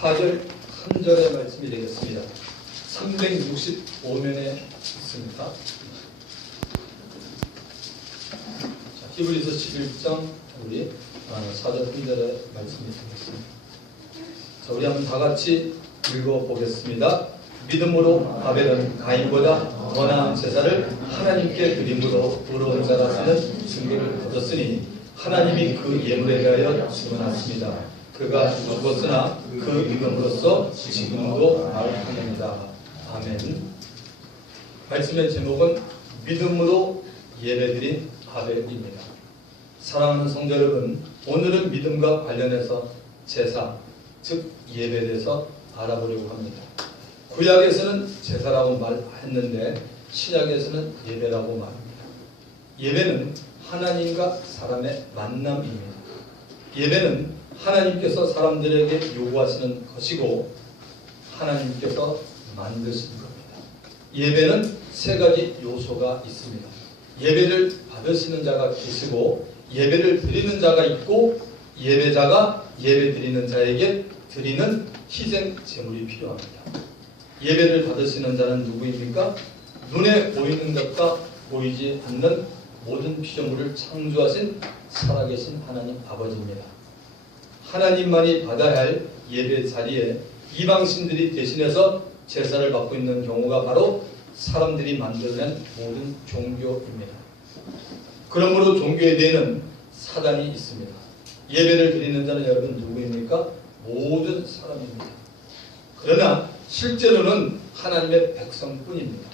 4절 한 절의 말씀이 되겠습니다. 365면에 있습니다. 히브리서 11장 우리 4절 한 절의 말씀이 되겠습니다. 자, 우리 한번 다 같이 읽어보겠습니다. 믿음으로 아벨은 가인보다 더 나은 제사를 하나님께 드림으로 의로운 자라서는 증거를 얻었으니 하나님이 그 예물에 대하여 증언하십니다. 그가 죽었으나 그 믿음으로써 지금도 말하느니라. 아멘. 말씀의 제목은 믿음으로 예배드린 아벨입니다. 사랑하는 성도 여러분, 오늘은 믿음과 관련해서 제사, 즉 예배에 대해서 알아보려고 합니다. 구약에서는 제사라고 말했는데 신약에서는 예배라고 말합니다. 예배는 하나님과 사람의 만남입니다. 예배는 하나님께서 사람들에게 요구하시는 것이고 하나님께서 만드신 겁니다. 예배는 세 가지 요소가 있습니다. 예배를 받으시는 자가 계시고 예배를 드리는 자가 있고 예배자가 예배 드리는 자에게 드리는 희생 제물이 필요합니다. 예배를 받으시는 자는 누구입니까? 눈에 보이는 것과 보이지 않는 모든 피조물을 창조하신 살아계신 하나님 아버지입니다. 하나님만이 받아야 할 예배 자리에 이방신들이 대신해서 제사를 받고 있는 경우가 바로 사람들이 만들어낸 모든 종교입니다. 그러므로 종교에 대해는 사단이 있습니다. 예배를 드리는 자는 여러분 누구입니까? 모든 사람입니다. 그러나 실제로는 하나님의 백성뿐입니다.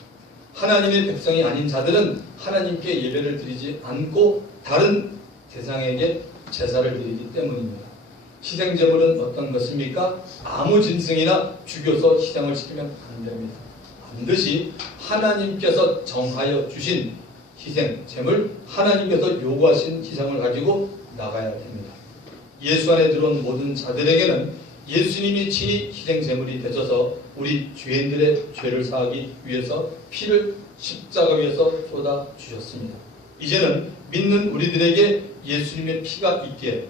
하나님의 백성이 아닌 자들은 하나님께 예배를 드리지 않고 다른 대상에게 제사를 드리기 때문입니다. 희생제물은 어떤 것입니까? 아무 짐승이나 죽여서 희생을 시키면 안 됩니다. 반드시 하나님께서 정하여 주신 희생제물, 하나님께서 요구하신 희생을 가지고 나가야 됩니다. 예수 안에 들어온 모든 자들에게는 예수님이 친히 희생제물이 되셔서 우리 죄인들의 죄를 사하기 위해서 피를 십자가 위에서 쏟아주셨습니다. 이제는 믿는 우리들에게 예수님의 피가 있기에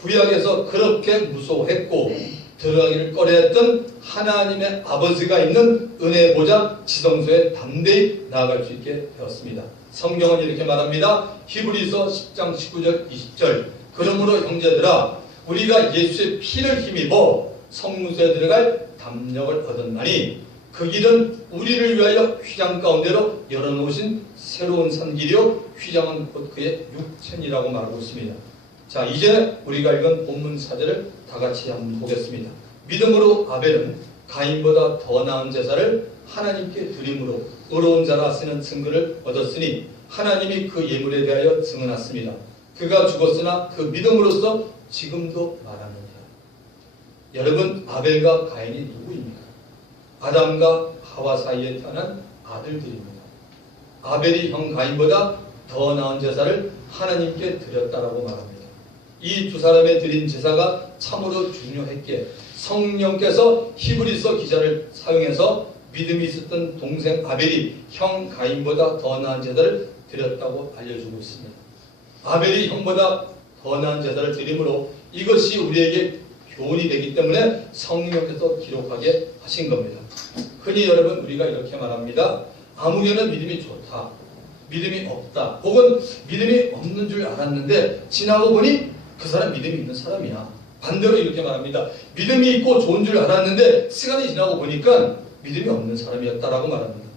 구약에서 그렇게 무서워했고 들어가기를 꺼려했던 하나님의 아버지가 있는 은혜의 보좌 지성소에 담대히 나아갈 수 있게 되었습니다. 성경은 이렇게 말합니다. 히브리서 10장 19절 20절 그러므로 형제들아 우리가 예수의 피를 힘입어 성문서에 들어갈 담력을 얻었나니 그 길은 우리를 위하여 휘장 가운데로 열어놓으신 새로운 산길이요 휘장은 곧 그의 육체니라고 말하고 있습니다. 자, 이제 우리가 읽은 본문 4절을 다 같이 한번 보겠습니다. 믿음으로 아벨은 가인보다 더 나은 제사를 하나님께 드림으로 의로운 자라 쓰는 증거를 얻었으니 하나님이 그 예물에 대하여 증언했습니다. 그가 죽었으나 그 믿음으로써 지금도 말하느니라. 여러분, 아벨과 가인이 누구입니까? 아담과 하와 사이에 태어난 아들들입니다. 아벨이 형 가인보다 더 나은 제사를 하나님께 드렸다라고 말합니다. 이 두 사람의 드린 제사가 참으로 중요했기에 성령께서 히브리서 기자를 사용해서 믿음이 있었던 동생 아벨이 형 가인보다 더 나은 제사를 드렸다고 알려주고 있습니다. 아벨이 형보다 더 나은 제사를 드림으로 이것이 우리에게 교훈이 되기 때문에 성령께서 기록하게 하신 겁니다. 흔히 여러분 우리가 이렇게 말합니다. 아무개는 믿음이 좋다, 믿음이 없다, 혹은 믿음이 없는 줄 알았는데 지나고 보니 그 사람 믿음이 있는 사람이야. 반대로 이렇게 말합니다. 믿음이 있고 좋은 줄 알았는데 시간이 지나고 보니까 믿음이 없는 사람이었다라고 말합니다.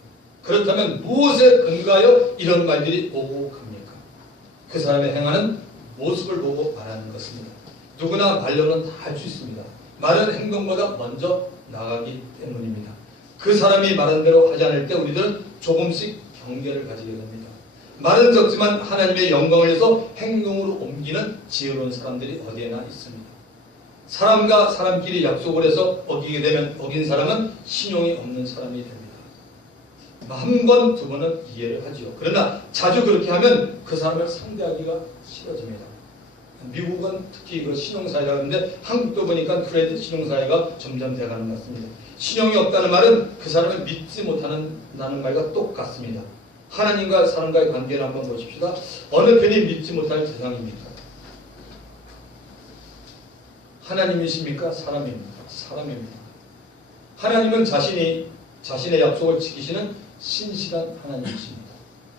그렇다면 무엇에 근거하여 이런 말들이 오고 갑니까? 그 사람의 행하는 모습을 보고 말하는 것입니다. 누구나 말로는 다 할 수 있습니다. 말은 행동보다 먼저 나가기 때문입니다. 그 사람이 말한 대로 하지 않을 때 우리들은 조금씩 경계를 가지게 됩니다. 말은 적지만 하나님의 영광을 위해서 행동으로 옮기는 지혜로운 사람들이 어디에나 있습니다. 사람과 사람끼리 약속을 해서 어기게 되면 어긴 사람은 신용이 없는 사람이 됩니다. 한 번, 두 번은 이해를 하지요. 그러나 자주 그렇게 하면 그 사람을 상대하기가 싫어집니다. 미국은 특히 그 신용사회라고 하는데 한국도 보니까 크레딧 신용사회가 점점 돼가는 것 같습니다. 신용이 없다는 말은 그 사람을 믿지 못하는 말과 똑같습니다. 하나님과 사람과의 관계를 한번 보십시다. 어느 편이 믿지 못할 세상입니까? 하나님이십니까? 사람입니까? 사람입니다. 하나님은 자신의 약속을 지키시는 신실한 하나님이십니다.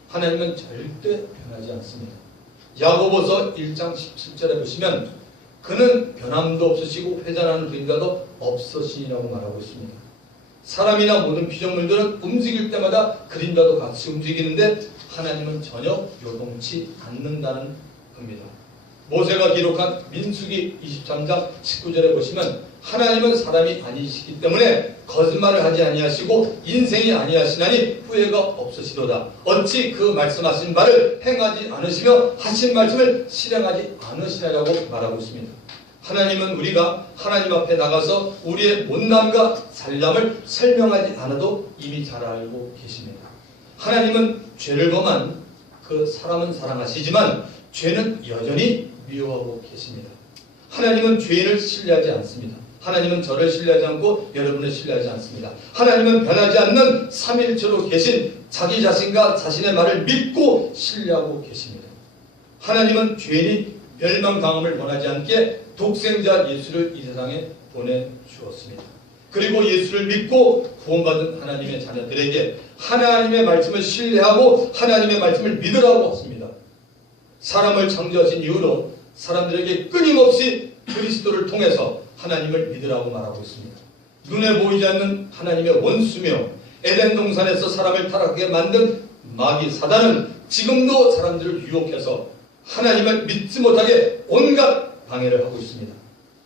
하나님은 절대 변하지 않습니다. 야고보서 1장 17절에 보시면 그는 변함도 없으시고 회전하는 그림자도 없으시니라고 말하고 있습니다. 사람이나 모든 피조물들은 움직일 때마다 그림자도 같이 움직이는데 하나님은 전혀 요동치 않는다는 겁니다. 모세가 기록한 민수기 23장 19절에 보시면 하나님은 사람이 아니시기 때문에 거짓말을 하지 아니하시고 인생이 아니하시나니 후회가 없으시도다. 어찌 그 말씀하신 바를 행하지 않으시며 하신 말씀을 실행하지 않으시냐라고 말하고 있습니다. 하나님은 우리가 하나님 앞에 나가서 우리의 못남과 잘남을 설명하지 않아도 이미 잘 알고 계십니다. 하나님은 죄를 범한 그 사람은 사랑하시지만 죄는 여전히 미워하고 계십니다. 하나님은 죄인을 신뢰하지 않습니다. 하나님은 저를 신뢰하지 않고 여러분을 신뢰하지 않습니다. 하나님은 변하지 않는 삼일체로 계신 자기 자신과 자신의 말을 믿고 신뢰하고 계십니다. 하나님은 죄인이 멸망당함을 원하지 않게 독생자 예수를 이 세상에 보내주었습니다. 그리고 예수를 믿고 구원받은 하나님의 자녀들에게 하나님의 말씀을 신뢰하고 하나님의 말씀을 믿으라고 했습니다. 사람을 창조하신 이후로 사람들에게 끊임없이 그리스도를 통해서 하나님을 믿으라고 말하고 있습니다. 눈에 보이지 않는 하나님의 원수며 에덴 동산에서 사람을 타락하게 만든 마귀 사단은 지금도 사람들을 유혹해서 하나님을 믿지 못하게 온갖 방해를 하고 있습니다.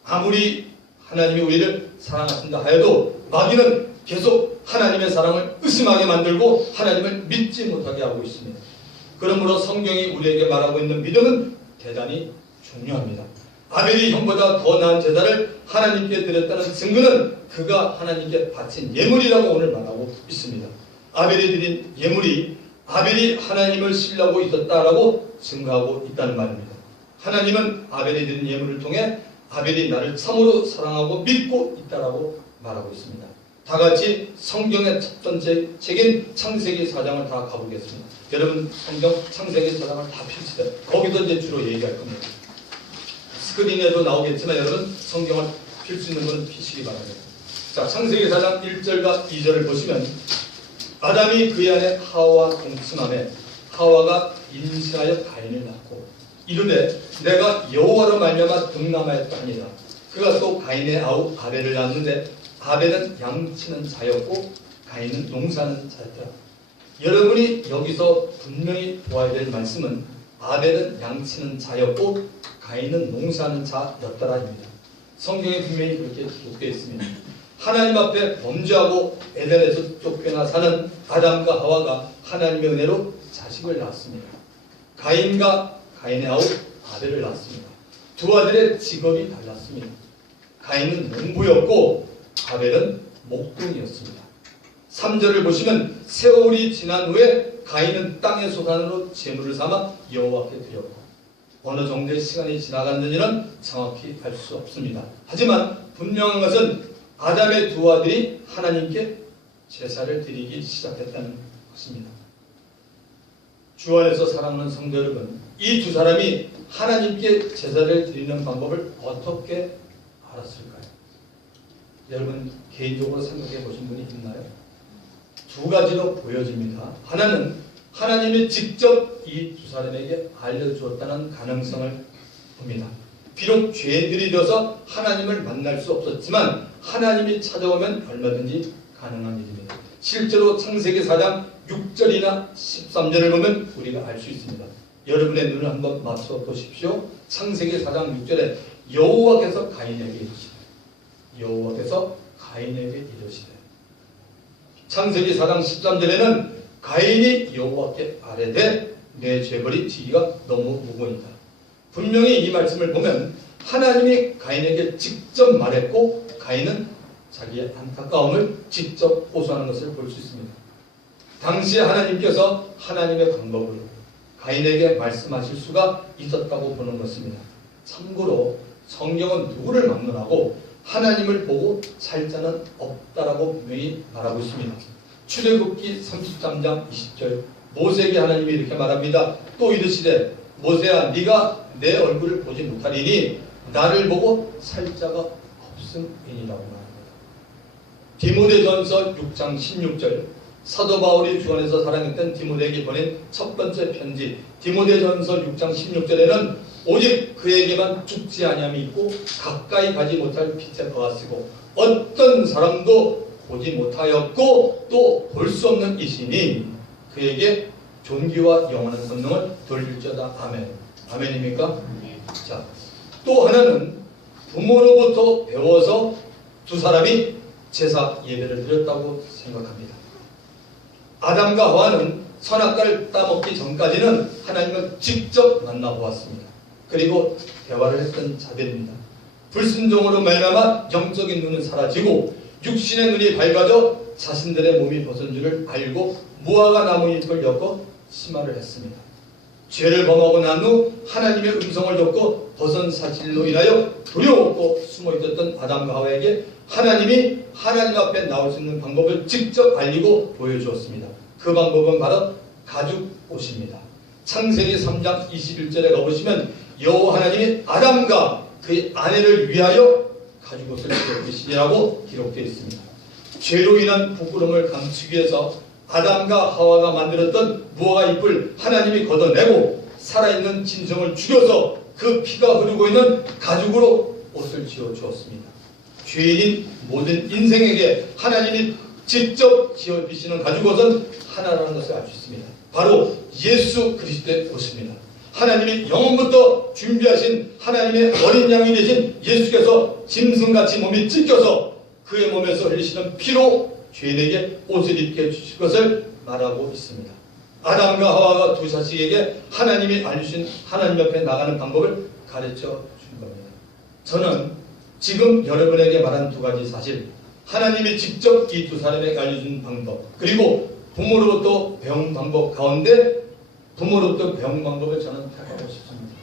아무리 하나님이 우리를 사랑하신다 하여도 마귀는 계속 하나님의 사랑을 의심하게 만들고 하나님을 믿지 못하게 하고 있습니다. 그러므로 성경이 우리에게 말하고 있는 믿음은 대단히 중요합니다. 아벨이 형보다 더 나은 제사를 하나님께 드렸다는 증거는 그가 하나님께 바친 예물이라고 오늘 말하고 있습니다. 아벨이 드린 예물이 아벨이 하나님을 신뢰하고 있었다라고 증거하고 있다는 말입니다. 하나님은 아벨이 드린 예물을 통해 아벨이 나를 참으로 사랑하고 믿고 있다라고 말하고 있습니다. 다 같이 성경의 첫 번째 책인 창세기 4장을 다 가보겠습니다. 여러분 성경 창세기 4장을 다 펼치세요. 거기서 이제 주로 얘기할 겁니다. 스크린에도 나오겠지만 여러분 성경을 펼 수 있는 분은 펴시기 바랍니다. 자, 창세기 4장 1절과 2절을 보시면 아담이 그의 아내 하와와 동침하며 하와가 임신하여 가인을 낳고 이르되 내가 여호와로 말미암아 등남하였다니라. 그가 또 가인의 아우 아벨을 낳았는데 아벨은 양치는 자였고 가인은 농사하는 자였더라. 여러분이 여기서 분명히 보아야 될 말씀은 아벨은 양치는 자였고 가인은 농사하는 자였더라입니다. 성경에 분명히 그렇게 기록되어 있습니다. 하나님 앞에 범죄하고 에덴에서 쫓겨나 사는 아담과 하와가 하나님의 은혜로 자식을 낳았습니다. 가인과 가인의 아우 아벨을 낳았습니다. 두 아들의 직업이 달랐습니다. 가인은 농부였고 아벨은 목동이었습니다. 3절을 보시면 세월이 지난 후에 가인은 땅의 소산으로 제물을 삼아 여호와께 드렸고 어느 정도의 시간이 지나갔는지는 정확히 알 수 없습니다. 하지만 분명한 것은 아담의 두 아들이 하나님께 제사를 드리기 시작했다는 것입니다. 주 안에서 사랑하는 성도 여러분, 이 두 사람이 하나님께 제사를 드리는 방법을 어떻게 알았을까요? 여러분 개인적으로 생각해 보신 분이 있나요? 두 가지로 보여집니다. 하나는 하나님이 직접 이 두 사람에게 알려주었다는 가능성을 봅니다. 비록 죄인들이 되어서 하나님을 만날 수 없었지만 하나님이 찾아오면 얼마든지 가능한 일입니다. 실제로 창세기 4장 6절이나 13절을 보면 우리가 알 수 있습니다. 여러분의 눈을 한번 맞춰 보십시오. 창세기 4장 6절에 여호와께서 가인에게 이르시되 여호와께서 가인에게 이르시되 창세기 4장 13절에는 가인이 여호와께 아뢰되 내 죄벌이 지기가 너무 무거우니까. 분명히 이 말씀을 보면 하나님이 가인에게 직접 말했고 가인은 자기의 안타까움을 직접 호소하는 것을 볼 수 있습니다. 당시에 하나님께서 하나님의 방법으로 가인에게 말씀하실 수가 있었다고 보는 것입니다. 참고로 성경은 누구를 막론하고 하나님을 보고 살 자는 없다라고 분명히 말하고 있습니다. 출애굽기 33장 20절 모세에게 하나님이 이렇게 말합니다. 또 이르시되 모세야 네가 내 얼굴을 보지 못하리니 나를 보고 살 자가 없음이니라고 말합니다. 디모데전서 6장 16절, 사도 바울이 주 안에서 사랑했던 디모데에게 보낸 첫 번째 편지 디모데전서 6장 16절에는 오직 그에게만 죽지 아니함이 있고 가까이 가지 못할 빛의 거가 쓰고 어떤 사람도 보지 못하였고 또 볼 수 없는 이시니 그에게 존귀와 영원한 권능을 돌릴지어다. 아멘. 아멘입니까? 자, 또 하나는 부모로부터 배워서 두 사람이 제사 예배를 드렸다고 생각합니다. 아담과 하와는 선악과를 따먹기 전까지는 하나님을 직접 만나보았습니다. 그리고 대화를 했던 자들입니다. 불순종으로 말미암아 영적인 눈은 사라지고 육신의 눈이 밝아져 자신들의 몸이 벗은 줄을 알고 무화과 나무 잎을 엮어 심화를 했습니다. 죄를 범하고 난 후 하나님의 음성을 듣고 벗은 사실로 인하여 두려웠고 숨어 있었던 아담과 하와에게 하나님이 하나님 앞에 나올 수 있는 방법을 직접 알리고 보여주었습니다. 그 방법은 바로 가죽옷입니다. 창세기 3장 21절에 가보시면 여호와 하나님이 아담과 그의 아내를 위하여 가죽옷을 입히시라고 기록되어 있습니다. 죄로 인한 부끄러움을 감추기 위해서 아담과 하와가 만들었던 무화과 잎을 하나님이 걷어내고 살아있는 짐승을 죽여서 그 피가 흐르고 있는 가죽으로 옷을 지어 주었습니다. 죄인인 모든 인생에게 하나님이 직접 지어 입히시는 가죽옷은 하나라는 것을 알 수 있습니다. 바로 예수 그리스도의 옷입니다. 하나님이 영원부터 준비하신 하나님의 어린 양이 되신 예수께서 짐승같이 몸이 찢겨서 그의 몸에서 흘리시는 피로 죄인에게 옷을 입게 해주실 것을 말하고 있습니다. 아담과 하와가 두 자식에게 하나님이 알려주신 하나님 앞에 나가는 방법을 가르쳐 준 겁니다. 저는 지금 여러분에게 말한 두 가지 사실, 하나님이 직접 이 두 사람에게 알려준 방법, 그리고 부모로부터 배운 방법 가운데 부모로부터 배운 방법을 저는 택하고 싶습니다.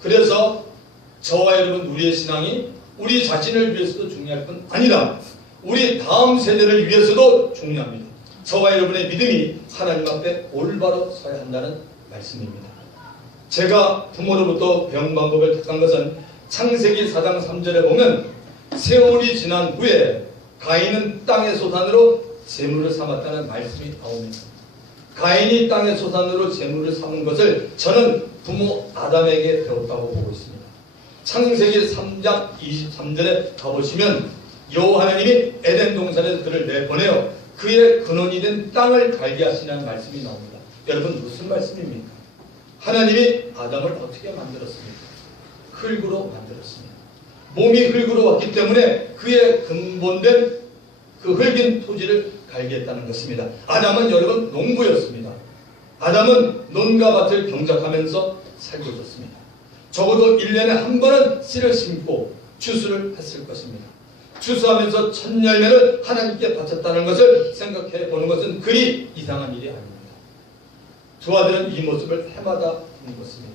그래서 저와 여러분 우리의 신앙이 우리 자신을 위해서도 중요할 뿐 아니라 우리 다음 세대를 위해서도 중요합니다. 저와 여러분의 믿음이 하나님 앞에 올바로 서야 한다는 말씀입니다. 제가 부모로부터 배운 방법을 택한 것은 창세기 4장 3절에 보면 세월이 지난 후에 가인은 땅의 소산으로 재물을 삼았다는 말씀이 나옵니다. 가인이 땅의 소산으로 재물을 삼은 것을 저는 부모 아담에게 배웠다고 보고 있습니다. 창세기 3장 23절에 가보시면 여호와 하나님이 에덴 동산에서 그를 내보내어 그의 근원이 된 땅을 갈게 하시는 말씀이 나옵니다. 여러분 무슨 말씀입니까? 하나님이 아담을 어떻게 만들었습니까? 흙으로 만들었습니다. 몸이 흙으로 왔기 때문에 그의 근본된 그 흙인 토지를 갈게 했다는 것입니다. 아담은 여러분 농부였습니다. 아담은 논과 밭을 경작하면서 살고 있었습니다. 적어도 1년에 한 번은 씨를 심고 추수를 했을 것입니다. 추수하면서 첫 열매를 하나님께 바쳤다는 것을 생각해 보는 것은 그리 이상한 일이 아닙니다. 두 아들은 이 모습을 해마다 본 것입니다.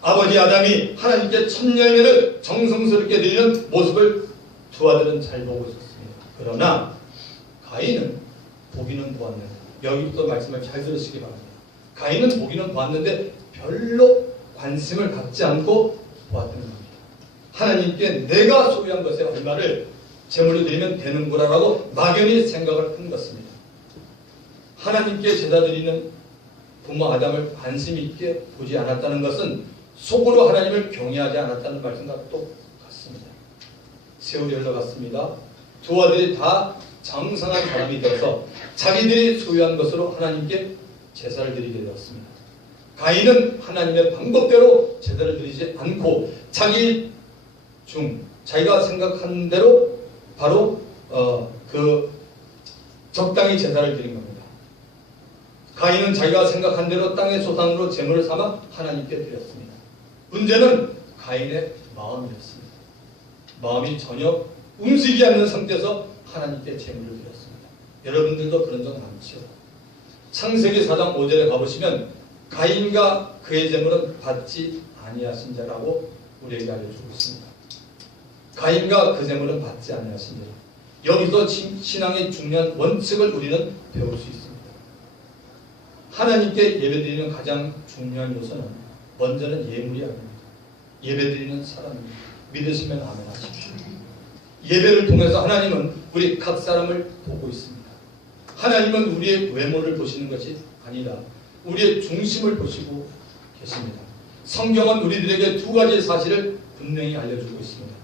아버지 아담이 하나님께 첫 열매를 정성스럽게 드리는 모습을 두 아들은 잘 보고 있었습니다. 그러나 가인은 보기는 보았는데, 여기부터 말씀을 잘 들으시기 바랍니다. 가인은 보기는 보았는데 별로 관심을 갖지 않고 보았던 겁니다. 하나님께 내가 소유한 것의 얼마를 제물로 드리면 되는구나라고 막연히 생각을 한 것입니다. 하나님께 제사 드리는 부모 아담을 관심 있게 보지 않았다는 것은 속으로 하나님을 경외하지 않았다는 말씀과 똑같습니다. 세월이 흘러갔습니다. 두 아들이 다 장성한 사람이 되어서 자기들이 소유한 것으로 하나님께 제사를 드리게 되었습니다. 가인은 하나님의 방법대로 제사를 드리지 않고 자기가 생각한 대로 바로 적당히 제사를 드린 겁니다. 가인은 자기가 생각한 대로 땅의 소산으로 제물을 삼아 하나님께 드렸습니다. 문제는 가인의 마음이었습니다. 마음이 전혀 움직이지 않는 상태에서 하나님께 제물을 드렸습니다. 여러분들도 그런 적 많죠? 창세기 4장 5절에 가보시면 가인과 그의 제물은 받지 아니하신 자라고 우리에게 알려주고 있습니다. 가인과 그 제물은 받지 아니하신 자. 여기서 신앙의 중요한 원칙을 우리는 배울 수 있습니다. 하나님께 예배드리는 가장 중요한 요소는 먼저는 예물이 아닙니다. 예배드리는 사람입니다. 믿으시면 아멘 하십시오. 예배를 통해서 하나님은 우리 각 사람을 보고 있습니다. 하나님은 우리의 외모를 보시는 것이 아니라 우리의 중심을 보시고 계십니다. 성경은 우리들에게 두 가지의 사실을 분명히 알려주고 있습니다.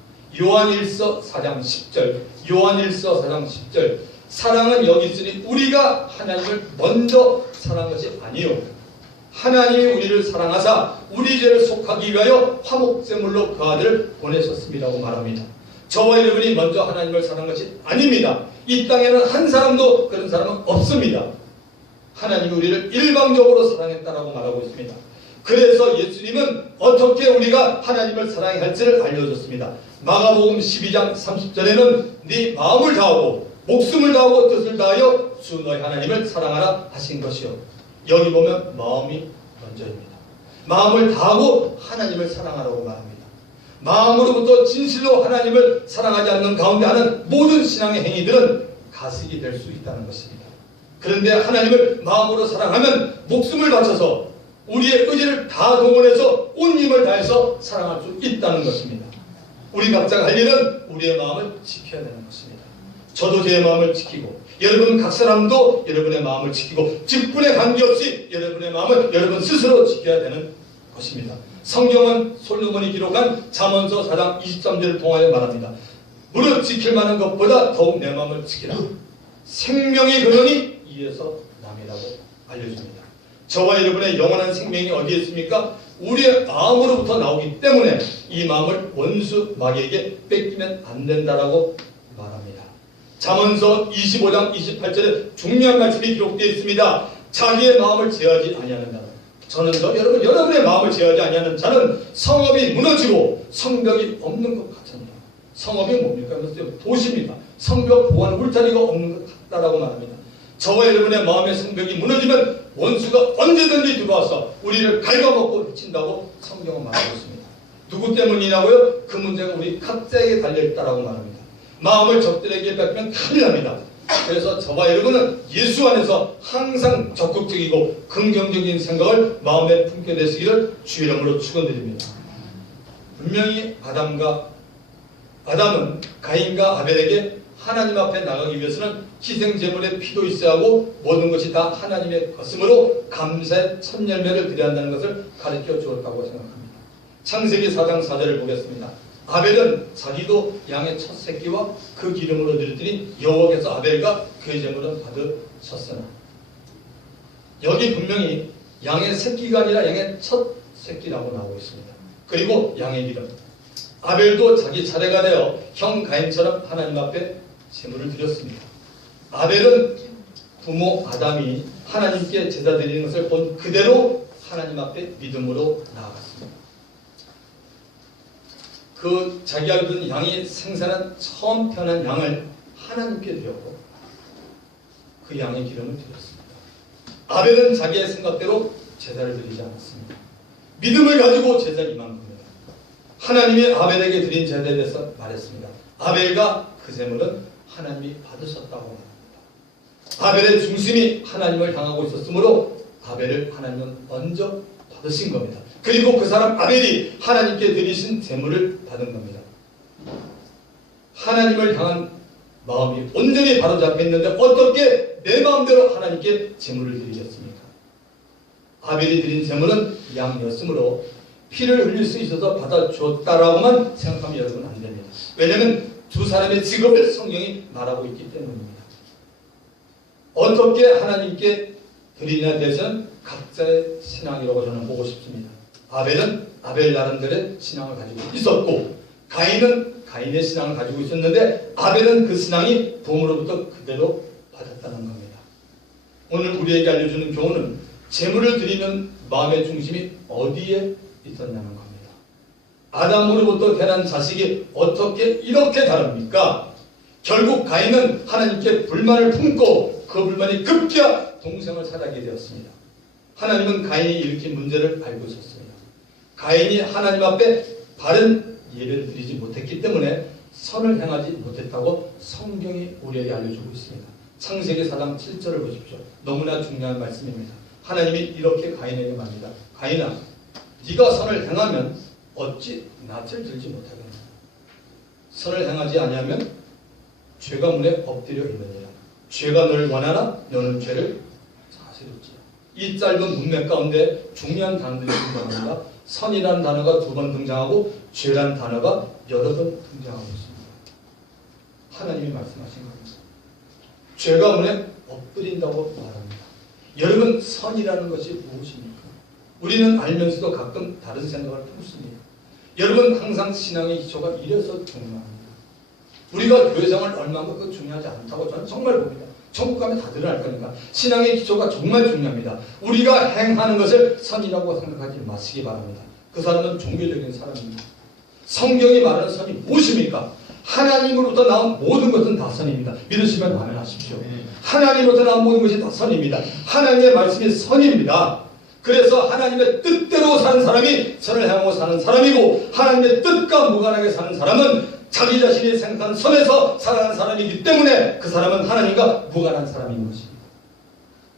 요한일서 4장 10절, 요한일서 4장 10절. 사랑은 여기 있으니 우리가 하나님을 먼저 사랑한 것이 아니요 하나님이 우리를 사랑하사 우리 죄를 속하기 위하여 화목제물로 그 아들을 보내셨습니다고 말합니다. 저와 여러분이 먼저 하나님을 사랑한 것이 아닙니다. 이 땅에는 한 사람도 그런 사람은 없습니다. 하나님이 우리를 일방적으로 사랑했다라고 말하고 있습니다. 그래서 예수님은 어떻게 우리가 하나님을 사랑해야 할지를 알려줬습니다. 마가복음 12장 30절에는 네 마음을 다하고 목숨을 다하고 뜻을 다하여 주 너희 하나님을 사랑하라 하신 것이요. 여기 보면 마음이 먼저입니다. 마음을 다하고 하나님을 사랑하라고 말합니다. 마음으로부터 진실로 하나님을 사랑하지 않는 가운데 하는 모든 신앙의 행위들은 가식이 될 수 있다는 것입니다. 그런데 하나님을 마음으로 사랑하면 목숨을 바쳐서 우리의 의지를 다 동원해서 온 힘을 다해서 사랑할 수 있다는 것입니다. 우리 각자가 할 일은 우리의 마음을 지켜야 되는 것입니다. 저도 제 마음을 지키고 여러분 각 사람도 여러분의 마음을 지키고 직분에 관계없이 여러분의 마음을 여러분 스스로 지켜야 되는 것입니다. 성경은 솔로몬이 기록한 잠언서 4장 23절을 통하여 말합니다. 무릇 지킬 만한 것보다 더욱 내 마음을 지키라. 생명의 근원이 이에서 남이라고 알려줍니다. 저와 여러분의 영원한 생명이 어디에 있습니까? 우리의 마음으로부터 나오기 때문에 이 마음을 원수 마귀에게 뺏기면 안 된다라고 말합니다. 잠언서 25장 28절에 중요한 말씀이 기록되어 있습니다. 자기의 마음을 제어하지 아니하는 자는 저는 여러분의 마음을 제어하지 아니하는 자는 성읍이 무너지고 성벽이 없는 것 같으니라. 성읍이 뭡니까? 도시입니다. 성벽 보안 울타리가 없는 것 같다라고 말합니다. 저와 여러분의 마음의 성벽이 무너지면 원수가 언제든지 들어와서 우리를 갉아먹고 해친다고 성경은 말하고 있습니다. 누구 때문이냐고요? 그 문제가 우리 각자에게 달려있다라고 말합니다. 마음을 적들에게 뺏기면 큰일 납니다. 그래서 저와 여러분은 예수 안에서 항상 적극적이고 긍정적인 생각을 마음에 품게 되시기를 주의 이름으로 축원드립니다. 분명히 아담은 가인과 아벨에게 하나님 앞에 나가기 위해서는 희생제물의 피도 있어야 하고 모든 것이 다 하나님의 것이므로 감사의 첫 열매를 드려야 한다는 것을 가르쳐 주었다고 생각합니다. 창세기 4장 4절을 보겠습니다. 아벨은 자기도 양의 첫 새끼와 그 기름으로 드렸더니 여호와께서 아벨과 그의 제물은 받으셨으나, 여기 분명히 양의 새끼가 아니라 양의 첫 새끼라고 나오고 있습니다. 그리고 양의 기름. 아벨도 자기 차례가 되어 형 가인처럼 하나님 앞에 제물을 드렸습니다. 아벨은 부모 아담이 하나님께 제사 드리는 것을 본 그대로 하나님 앞에 믿음으로 나아갔습니다. 그 자기가 기른 양이 생산한 처음 태어난 양을 하나님께 드렸고 그 양의 기름을 드렸습니다. 아벨은 자기의 생각대로 제사를 드리지 않았습니다. 믿음을 가지고 제사를 임한 겁니다. 하나님이 아벨에게 드린 제사에 대해서 말했습니다. 아벨과 그 제물은 하나님이 받으셨다고 말합니다. 아벨의 중심이 하나님을 향하고 있었으므로 아벨을 하나님은 먼저 받으신 겁니다. 그리고 그 사람 아벨이 하나님께 드리신 제물을 받은 겁니다. 하나님을 향한 마음이 온전히 바로잡혀 있는데 어떻게 내 마음대로 하나님께 제물을 드리겠습니까? 아벨이 드린 제물은 양이었으므로 피를 흘릴 수 있어서 받아줬다라고만 생각하면 여러분 안 됩니다. 왜냐하면 두 사람의 직업을 성경이 말하고 있기 때문입니다. 어떻게 하나님께 드리냐에 대해서는 각자의 신앙이라고 저는 보고 싶습니다. 아벨은 아벨 나름대로의 신앙을 가지고 있었고 가인은 가인의 신앙을 가지고 있었는데 아벨은 그 신앙이 부모로부터 그대로 받았다는 겁니다. 오늘 우리에게 알려주는 교훈은 제물을 드리는 마음의 중심이 어디에 있었냐는 겁니다. 아담으로부터 태어난 자식이 어떻게 이렇게 다릅니까? 결국 가인은 하나님께 불만을 품고 그 불만이 급기야 동생을 살하게 되었습니다. 하나님은 가인이 일으킨 문제를 알고 있었습니다. 가인이 하나님 앞에 바른 예배를 드리지 못했기 때문에 선을 행하지 못했다고 성경이 우리에게 알려주고 있습니다. 창세기 4장 7절을 보십시오. 너무나 중요한 말씀입니다. 하나님이 이렇게 가인에게 말합니다. 가인아, 네가 선을 행하면 어찌 낯을 들지 못하겠느냐. 선을 행하지 아니하면 죄가 문에 엎드려 있느니라. 죄가 너를 원하나 너는 죄를 자세롭지라. 이 짧은 문맥 가운데 중요한 단어들이 등장합니다. 선이라는 단어가 2번 등장하고 죄라는 단어가 여러 번 등장하고 있습니다. 하나님이 말씀하신 겁니다. 죄가 문에 엎드린다고 말합니다. 여러분, 선이라는 것이 무엇입니까? 우리는 알면서도 가끔 다른 생각을 품습니다. 여러분, 항상 신앙의 기초가 이래서 중요합니다. 우리가 교회생활 얼마만큼 중요하지 않다고 저는 정말 봅니다. 천국 가면 다 드러날 거니까. 신앙의 기초가 정말 중요합니다. 우리가 행하는 것을 선이라고 생각하지 마시기 바랍니다. 그 사람은 종교적인 사람입니다. 성경이 말하는 선이 무엇입니까? 하나님으로부터 나온 모든 것은 다 선입니다. 믿으시면 아멘하십시오. 하나님으로부터 나온 모든 것이 다 선입니다. 하나님의 말씀이 선입니다. 그래서 하나님의 뜻대로 사는 사람이 선을 행하고 사는 사람이고, 하나님의 뜻과 무관하게 사는 사람은 자기 자신이 생각하는 선에서 살아가는 사람이기 때문에 그 사람은 하나님과 무관한 사람인 것입니다.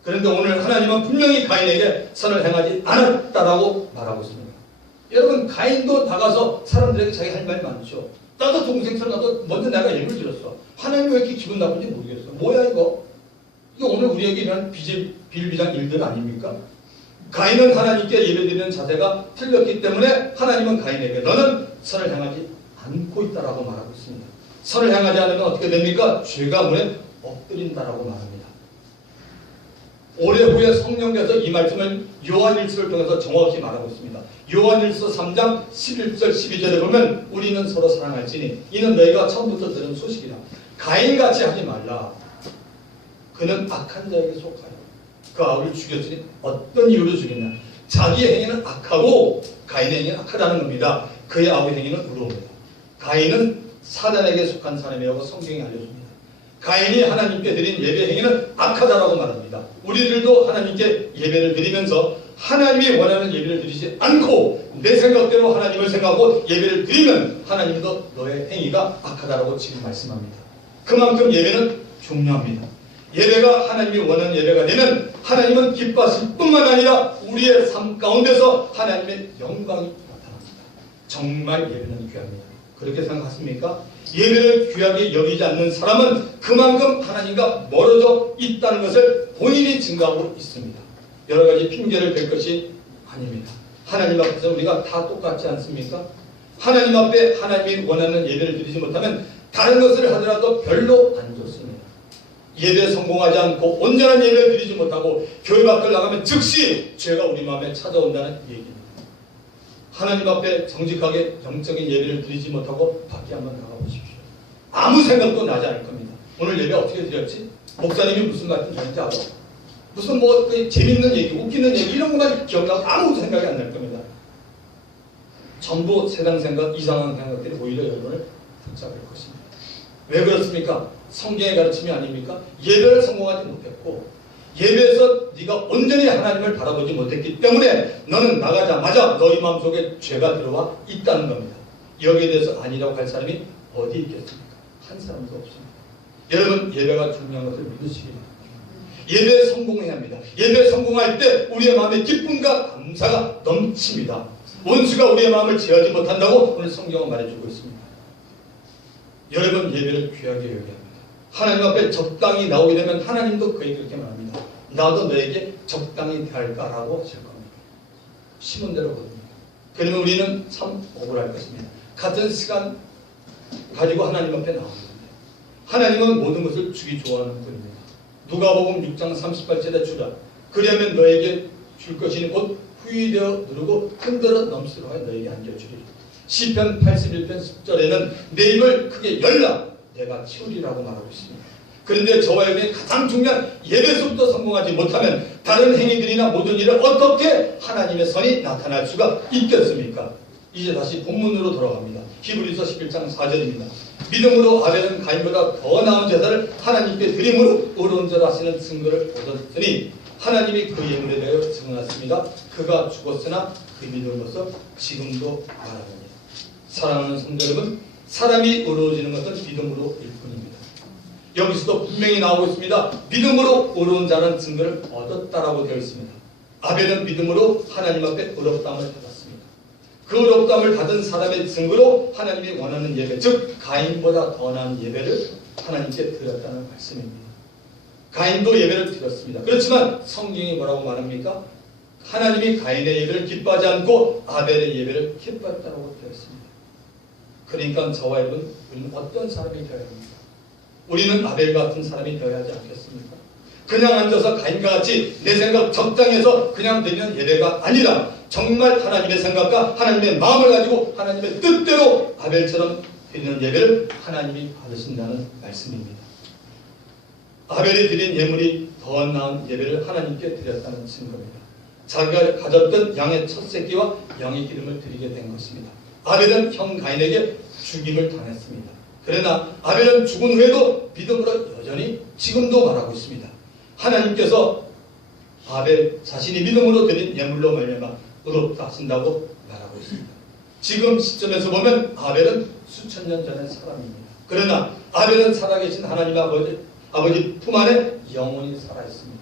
그런데 오늘 하나님은 분명히 가인에게 선을 행하지 않았다라고 말하고 있습니다. 여러분, 가인도 나가서 사람들에게 자기 할 말이 많죠. 나도 동생처럼 나도 먼저 내가 예를 들었어. 하나님 왜 이렇게 기분 나쁜지 모르겠어. 뭐야 이거? 이거 오늘 우리에게 일어난 비일비재한 일들 아닙니까? 가인은 하나님께 예배드리는 자세가 틀렸기 때문에 하나님은 가인에게 너는 선을 행하지 않고 있다라고 말하고 있습니다. 선을 행하지 않으면 어떻게 됩니까? 죄가 문에 엎드린다라고 말합니다. 오래 후에 성령께서 이 말씀을 요한일서를 통해서 정확히 말하고 있습니다. 요한일서 3장 11절 12절에 보면 우리는 서로 사랑할지니 이는 너희가 처음부터 들은 소식이라. 가인같이 하지 말라. 그는 악한 자에게 속하여 그 아우를 죽였으니 어떤 이유로 죽였냐? 자기의 행위는 악하고 가인의 행위는 악하다는 겁니다. 그의 아우의 행위는 의로웁니다. 가인은 사단에게 속한 사람이라고 성경이 알려줍니다. 가인이 하나님께 드린 예배 행위는 악하다라고 말합니다. 우리들도 하나님께 예배를 드리면서 하나님이 원하는 예배를 드리지 않고 내 생각대로 하나님을 생각하고 예배를 드리면 하나님도 너의 행위가 악하다라고 지금 말씀합니다. 그만큼 예배는 중요합니다. 예배가 하나님이 원하는 예배가 되면 하나님은 기뻐하실 뿐만 아니라 우리의 삶 가운데서 하나님의 영광이 나타납니다. 정말 예배는 귀합니다. 그렇게 생각하십니까? 예배를 귀하게 여기지 않는 사람은 그만큼 하나님과 멀어져 있다는 것을 본인이 증거하고 있습니다. 여러 가지 핑계를 댈 것이 아닙니다. 하나님 앞에서 우리가 다 똑같지 않습니까? 하나님 앞에 하나님이 원하는 예배를 드리지 못하면 다른 것을 하더라도 별로 안 좋습니다. 예배에 성공하지 않고 온전한 예배를 드리지 못하고 교회 밖을 나가면 즉시 죄가 우리 마음에 찾아온다는 얘기입니다. 하나님 앞에 정직하게 영적인 예배를 드리지 못하고 밖에 한번 나가보십시오. 아무 생각도 나지 않을 겁니다. 오늘 예배 어떻게 드렸지? 목사님이 무슨 말씀 전했지 알아? 무슨 뭐 재밌는 얘기, 웃기는 얘기 이런 것만 기억나고 아무 생각이 안 날 겁니다. 전부 세상 생각, 이상한 생각들이 오히려 여러분을 붙잡을 것입니다. 왜 그렇습니까? 성경의 가르침이 아닙니까? 예배를 성공하지 못했고 예배에서 네가 온전히 하나님을 바라보지 못했기 때문에 너는 나가자마자 너희 마음속에 죄가 들어와 있다는 겁니다. 여기에 대해서 아니라고 할 사람이 어디 있겠습니까? 한 사람도 없습니다. 여러분, 예배가 중요한 것을 믿으시기 바랍니다. 예배에 성공해야 합니다. 예배에 성공할 때 우리의 마음에 기쁨과 감사가 넘칩니다. 원수가 우리의 마음을 제어하지 못한다고 오늘 성경은 말해주고 있습니다. 여러분, 예배를 귀하게 여겨야 합니다. 하나님 앞에 적당히 나오게 되면 하나님도 그에게 그렇게 말합니다. 나도 너에게 적당히 대할까라고 하실 겁니다. 심은 대로 거듭니다. 그러면 우리는 참 억울할 것입니다. 같은 시간 가지고 하나님 앞에 나오는데 하나님은 모든 것을 주기 좋아하는 분입니다. 누가복음 6장 38절에 주라. 그러면 너에게 줄 것이니 곧 후이되어 누르고 흔들어 넘치도록 하여 너에게 안겨주리라. 시편 81편 10절에는 내 입을 크게 열라 내가 키우리라고 말하고 있습니다. 그런데 저와 여러분이 가장 중요한 예배에서부터 성공하지 못하면 다른 행위들이나 모든 일을 어떻게 하나님의 선이 나타날 수가 있겠습니까? 이제 다시 본문으로 돌아갑니다. 히브리서 11장 4절입니다. 믿음으로 아벨은 가인보다 더 나은 제사를 하나님께 드림으로 의로운 자라 하시는 증거를 얻었으니 하나님이 그 예물에 대하여 증언하였습니다. 그가 죽었으나 그 믿음으로서 지금도 말합니다. 사랑하는 성도 여러분, 사람이 의로워지는 것은 믿음으로일 뿐입니다. 여기서도 분명히 나오고 있습니다. 믿음으로 의로운 자는 증거를 얻었다라고 되어 있습니다. 아벨은 믿음으로 하나님 앞에 의롭다함을 받았습니다. 그 의롭다함을 받은 사람의 증거로 하나님이 원하는 예배, 즉 가인보다 더 나은 예배를 하나님께 드렸다는 말씀입니다. 가인도 예배를 드렸습니다. 그렇지만 성경이 뭐라고 말합니까? 하나님이 가인의 예배를 기뻐하지 않고 아벨의 예배를 기뻐했다고 되었습니다. 그러니까 저와 여러분, 우리는 어떤 사람이 되어야 합니까? 우리는 아벨 같은 사람이 되어야 하지 않겠습니까? 그냥 앉아서 가인과 같이 내 생각 적당해서 그냥 드리는 예배가 아니라 정말 하나님의 생각과 하나님의 마음을 가지고 하나님의 뜻대로 아벨처럼 드리는 예배를 하나님이 받으신다는 말씀입니다. 아벨이 드린 예물이 더 나은 예배를 하나님께 드렸다는 증거입니다. 자기가 가졌던 양의 첫 새끼와 양의 기름을 드리게 된 것입니다. 아벨은 형 가인에게 죽임을 당했습니다. 그러나 아벨은 죽은 후에도 믿음으로 여전히 지금도 말하고 있습니다. 하나님께서 아벨 자신이 믿음으로 드린 예물로 말미암아 의롭다 하신다고 말하고 있습니다. 지금 시점에서 보면 아벨은 수천 년 전의 사람입니다. 그러나 아벨은 살아계신 하나님 아버지 품 안에 영원히 살아있습니다.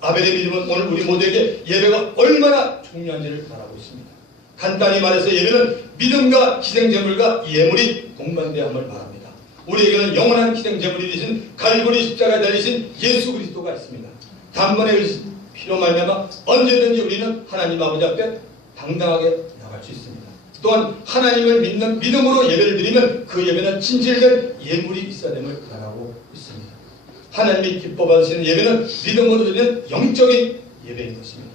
아벨의 믿음은 오늘 우리 모두에게 예배가 얼마나 중요한지를 말하고 있습니다. 간단히 말해서 예배는 믿음과 희생제물과 예물이 동반되어함을 말합니다. 우리에게는 영원한 희생제물이 되신 갈보리 십자가에 달리신 예수 그리스도가 있습니다. 단번에 피로 말미암아 언제든지 우리는 하나님 아버지 앞에 당당하게 나갈 수 있습니다. 또한 하나님을 믿는 믿음으로 예배를 드리면 그 예배는 진실된 예물이 있어야 됨을 말하고 있습니다. 하나님이 기뻐 받으시는 예배는 믿음으로 드리는 영적인 예배인 것입니다.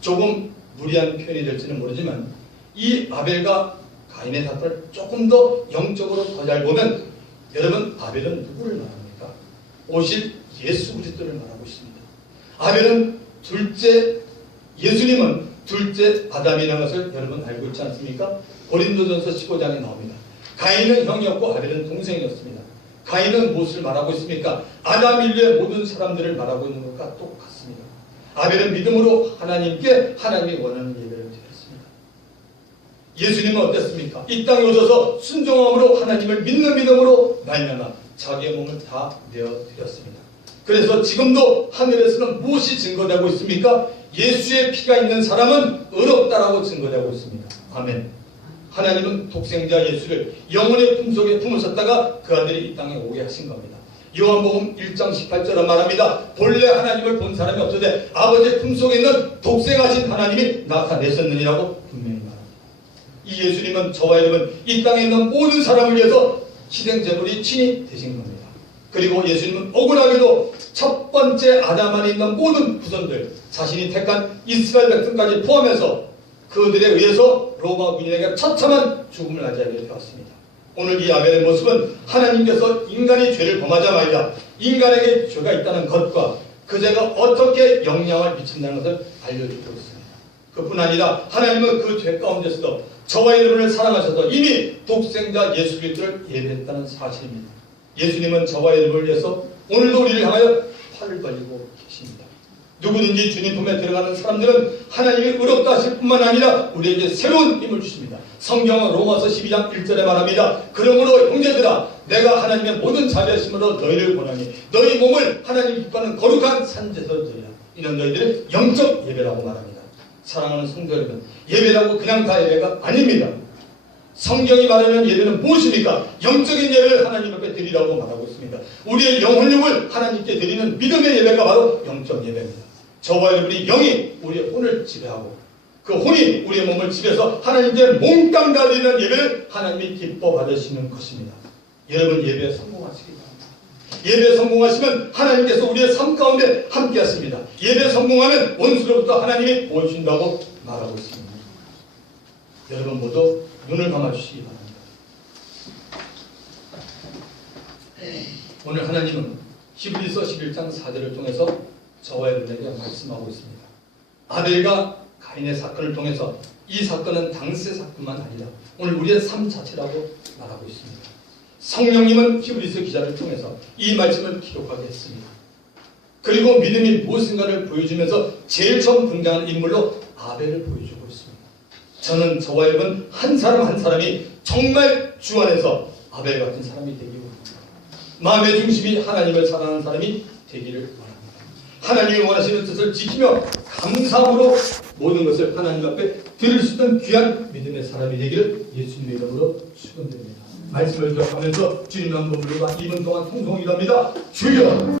조금 무리한 표현이 될지는 모르지만 이 아벨과 가인의 사건을 조금 더 영적으로 더 잘 보면 여러분, 아벨은 누구를 말합니까? 오실 예수 그리스도를 말하고 있습니다. 아벨은 둘째, 예수님은 둘째 아담이라는 것을 여러분 알고 있지 않습니까? 고린도전서 15장에 나옵니다. 가인은 형이었고 아벨은 동생이었습니다. 가인은 무엇을 말하고 있습니까? 아담 인류의 모든 사람들을 말하고 있는 것과 똑같습니다. 아벨은 믿음으로 하나님께 하나님이 원하는 예배를 드렸습니다. 예수님은 어땠습니까? 이 땅에 오셔서 순종함으로 하나님을 믿는 믿음으로 말미암아 자기의 몸을 다 내어드렸습니다. 그래서 지금도 하늘에서는 무엇이 증거되고 있습니까? 예수의 피가 있는 사람은 의롭다라고 증거되고 있습니다. 아멘. 하나님은 독생자 예수를 영혼의 품속에 품으셨다가 그 아들이 이 땅에 오게 하신 겁니다. 요한복음 1장 18절에 말합니다. 본래 하나님을 본 사람이 없으되 아버지의 품속에 있는 독생하신 하나님이 나타내셨느니라고 분명히 말합니다. 이 예수님은 저와 여러분 이 땅에 있는 모든 사람을 위해서 희생제물이 친히 되신 겁니다. 그리고 예수님은 억울하게도 첫 번째 아담 안에 있는 모든 후손들, 자신이 택한 이스라엘 백성까지 포함해서 그들에 의해서 로마 군인에게 처참한 죽음을 맞이하게 되었습니다. 오늘 이 아벨의 모습은 하나님께서 인간이 죄를 범하자마자 인간에게 죄가 있다는 것과 그 죄가 어떻게 영향을 미친다는 것을 알려주고 있습니다. 그뿐 아니라 하나님은 그 죄 가운데서도 저와 여러분을 사랑하셔서 이미 독생자 예수 그리스도를 예배했다는 사실입니다. 예수님은 저와 여러분을 위해서 오늘도 우리를 향하여 팔을 벌리고 계십니다. 누구든지 주님 품에 들어가는 사람들은 하나님이 의롭다 하실 뿐만 아니라 우리에게 새로운 힘을 주십니다. 성경은 로마서 12장 1절에 말합니다. 그러므로 형제들아 내가 하나님의 모든 자비하심으로 너희를 권하니 너희 몸을 하나님 기뻐하는 거룩한 산제사로 드리라. 이는 너희들의 영적 예배라고 말합니다. 사랑하는 성도 여러분, 예배라고 그냥 다 예배가 아닙니다. 성경이 말하는 예배는 무엇입니까? 영적인 예배를 하나님 앞에 드리라고 말하고 있습니다. 우리의 영혼육을 하나님께 드리는 믿음의 예배가 바로 영적 예배입니다. 저와 여러분이 영이 우리의 혼을 지배하고 그 혼이 우리의 몸을 지배해서 하나님께 몽땅 다 드리는 예배를 하나님이 기뻐 받으시는 것입니다. 여러분 예배에 성공하시기 바랍니다. 예배에 성공하시면 하나님께서 우리의 삶 가운데 함께 하십니다. 예배에 성공하면 원수로부터 하나님이 보여주신다고 말하고 있습니다. 여러분 모두 눈을 감아주시기 바랍니다. 오늘 하나님은 히브리서 11장 4절을 통해서 저와 여러분에게 말씀하고 있습니다. 아벨과 가인의 사건을 통해서 이 사건은 당시의 사건만 아니라 오늘 우리의 삶 자체라고 말하고 있습니다. 성령님은 히브리서 기자를 통해서 이 말씀을 기록하게 했습니다. 그리고 믿음이 무엇인가를 보여주면서 제일 처음 등장하는 인물로 아벨을 보여주고 있습니다. 저는 저와 여러분 한 사람 한 사람이 정말 주 안에서 아벨 같은 사람이 되기를 원합니다. 마음의 중심이 하나님을 사랑하는 사람이 되기를 원합니다. 하나님이 원하시는 뜻을 지키며 감사함으로 모든 것을 하나님 앞에 드릴 수 있는 귀한 믿음의 사람이 되기를 예수님의 이름으로 축원드립니다. 말씀을 기억하면서 주님 한 분으로 2분 동안 통성기도합니다. 주여